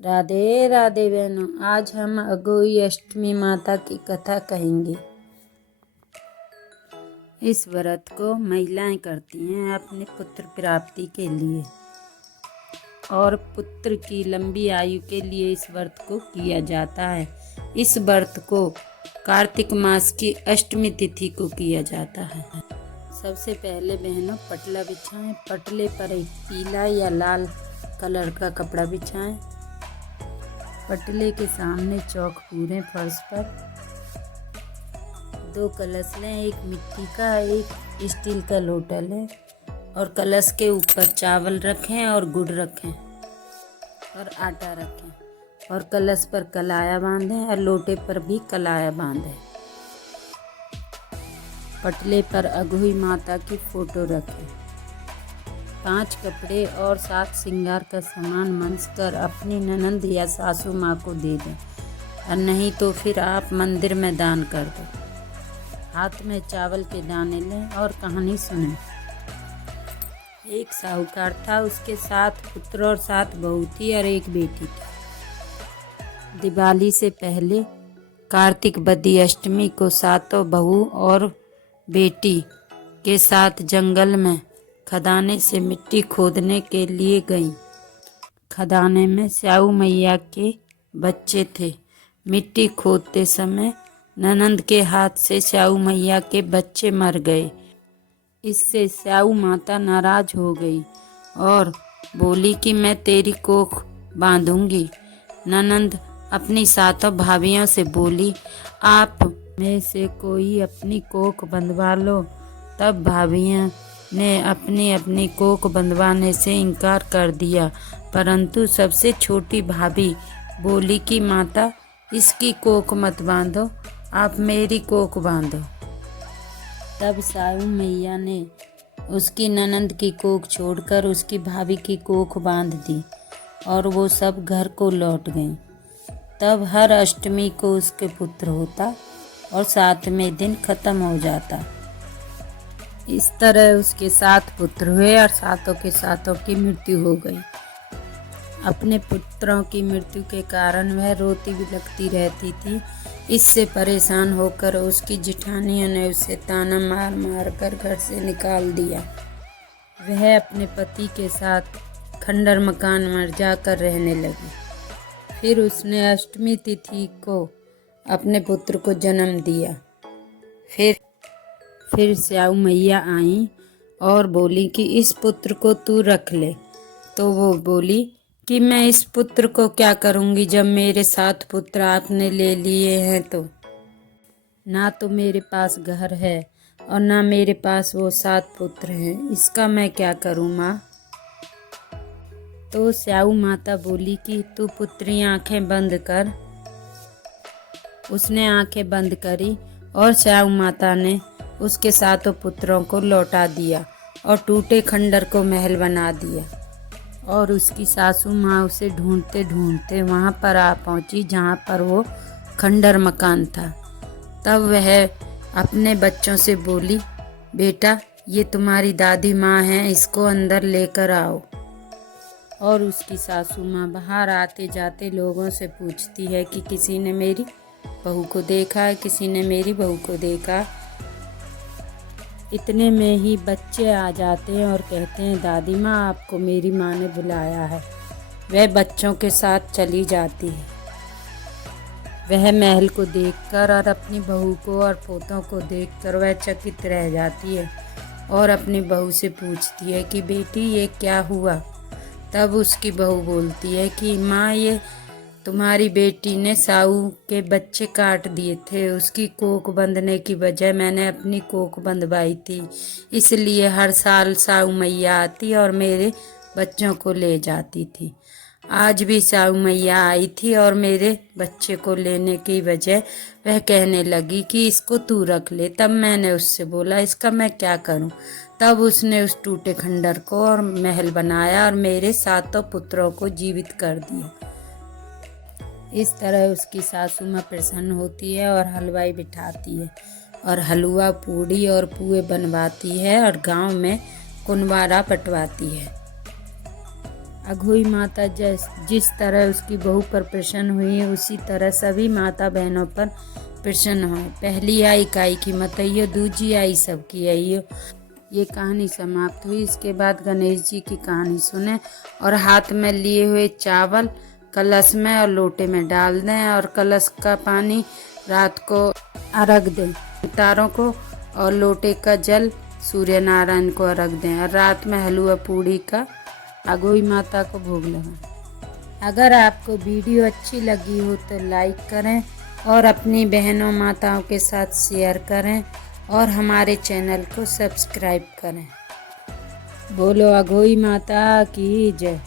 राधे राधे बहनों, आज हम अगोई अष्टमी माता की कथा कहेंगे। इस व्रत को महिलाएं करती हैं अपने पुत्र प्राप्ति के लिए और पुत्र की लंबी आयु के लिए इस व्रत को किया जाता है। इस व्रत को कार्तिक मास की अष्टमी तिथि को किया जाता है। सबसे पहले बहनों पटला बिछाएं। पटले पर एक पीला या लाल कलर का कपड़ा बिछाएं। पटले के सामने चौक पूरे फर्श पर 2 कलश लें, एक मिट्टी का एक स्टील का लोटा लें और कलश के ऊपर चावल रखें और गुड़ रखें और आटा रखें और कलश पर कलाया बांधें और लोटे पर भी कलाया बांधें। पटले पर अघोई माता की फोटो रखें। 5 कपड़े और 7 श्रृंगार का सामान मंजकर अपनी ननंद या सासू माँ को दे दें और नहीं तो फिर आप मंदिर में दान कर दो। हाथ में चावल के दाने लें और कहानी सुनें। एक साहूकार था, उसके 7 पुत्र और 7 बहू थी और एक बेटी थी। दिवाली से पहले कार्तिक बदी अष्टमी को 7 बहू और बेटी के साथ जंगल में खदाने से मिट्टी खोदने के लिए गईं। खदाने में स्याऊ मैया के बच्चे थे। मिट्टी खोदते समय ननंद के हाथ से स्याऊ मैया के बच्चे मर गए। इससे स्याऊ माता नाराज हो गई और बोली कि मैं तेरी कोख बांधूंगी। ननंद अपनी 7 भाभियों से बोली, आप में से कोई अपनी कोख बंधवा लो। तब भाभियां ने अपनी अपनी कोख बंधवाने से इनकार कर दिया, परंतु सबसे छोटी भाभी बोली कि माता इसकी कोख मत बांधो, आप मेरी कोख बांधो। तब साहू मैया ने उसकी ननंद की कोख छोड़कर उसकी भाभी की कोख बांध दी और वो सब घर को लौट गईं। तब हर अष्टमी को उसके पुत्र होता और 7वें दिन खत्म हो जाता। इस तरह उसके 7 पुत्र हुए और 7 के 7 की मृत्यु हो गई। अपने पुत्रों की मृत्यु के कारण वह रोती बिलखती रहती थी। इससे परेशान होकर उसकी जिठानियों ने उसे ताना मार मार कर घर से निकाल दिया। वह अपने पति के साथ खंडर मकान में जाकर रहने लगी। फिर उसने अष्टमी तिथि को अपने पुत्र को जन्म दिया। फिर स्याऊ मैया आई और बोली कि इस पुत्र को तू रख ले। तो वो बोली कि मैं इस पुत्र को क्या करूँगी जब मेरे 7 पुत्र आपने ले लिए हैं। तो ना तो मेरे पास घर है और ना मेरे पास वो 7 पुत्र हैं, इसका मैं क्या करूँ माँ। तो स्याऊ माता बोली कि तू पुत्री आंखें बंद कर। उसने आंखें बंद करी और स्याऊ माता ने उसके 7 पुत्रों को लौटा दिया और टूटे खंडर को महल बना दिया। और उसकी सासू माँ उसे ढूंढते ढूंढते वहाँ पर आ पहुँची जहाँ पर वो खंडर मकान था। तब वह अपने बच्चों से बोली, बेटा ये तुम्हारी दादी माँ है, इसको अंदर लेकर आओ। और उसकी सासू माँ बाहर आते जाते लोगों से पूछती है कि किसी ने मेरी बहू को देखा है, किसी ने मेरी बहू को देखा। इतने में ही बच्चे आ जाते हैं और कहते हैं, दादी माँ आपको मेरी माँ ने बुलाया है। वह बच्चों के साथ चली जाती है। वह महल को देखकर और अपनी बहू को और पोतों को देखकर वह चकित रह जाती है और अपनी बहू से पूछती है कि बेटी ये क्या हुआ। तब उसकी बहू बोलती है कि माँ ये तुम्हारी बेटी ने साऊ के बच्चे काट दिए थे, उसकी कोख बंधने की बजाय मैंने अपनी कोख बंधवाई थी, इसलिए हर साल साऊ मैया आती और मेरे बच्चों को ले जाती थी। आज भी साऊ मैया आई थी और मेरे बच्चे को लेने की बजाय वह कहने लगी कि इसको तू रख ले। तब मैंने उससे बोला इसका मैं क्या करूं। तब उसने उस टूटे खंडर को और महल बनाया और मेरे 7 पुत्रों को जीवित कर दिया। इस तरह उसकी सासू माँ प्रसन्न होती है और हलवाई बिठाती है और हलवा पूड़ी और पुए बनवाती है और गांव में कुनवारा पटवाती है। अघोई माता जिस तरह उसकी बहू पर प्रसन्न हुई है, उसी तरह सभी माता बहनों पर प्रसन्न हो। पहली आई काई की मतइयो, दूजी आई सबकी आइयो। ये कहानी समाप्त हुई। इसके बाद गणेश जी की कहानी सुने और हाथ में लिए हुए चावल कलश में और लोटे में डाल दें और कलश का पानी रात को अर्घ दें तारों को, और लोटे का जल सूर्य नारायण को अर्घ दें, और रात में हलवा पूड़ी का अघोई माता को भोग लगाएं। अगर आपको वीडियो अच्छी लगी हो तो लाइक करें और अपनी बहनों माताओं के साथ शेयर करें और हमारे चैनल को सब्सक्राइब करें। बोलो अघोई माता की जय।